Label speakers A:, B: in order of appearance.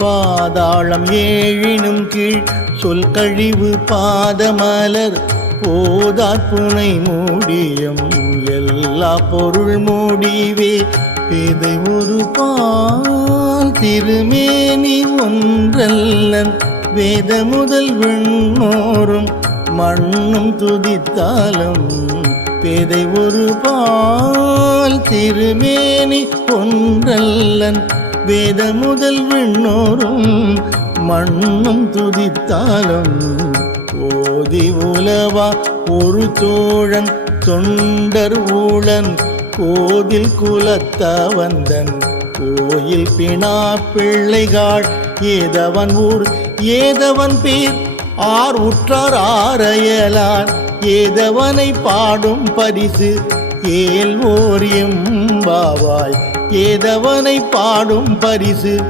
A: பாதாளம் ஏழினும் கீழ் சொல் கழிவு பாதமலர். போதார் புனை மூடியம் எல்லா பொருள் மூடிவே. இதை ஒரு பால் திருமேனி ஒன்றல்லன். வேத முதல் விண்ணோரும் மண்ணும் துதித்தாலும் பேதை ஒரு பால் திருமேனி ஒன்றல்லன். வேத முதல் விண்ணோரும் மண்ணும் துதித்தாலும் ஓதி உலவா ஒரு தோழன் தொண்டர் ஊழன் கோதில் குலத்தவந்தன் கோயில் பினா பிள்ளைகாள் ஏதவன் ஊர் ஏதவன் பேர் ஆர் உற்றார் ஆரையலார். ஏதவனை பாடும் பரிசு ஏல் ஓர் எம்பாவாய் ஏதவனை பாடும் பரிசு.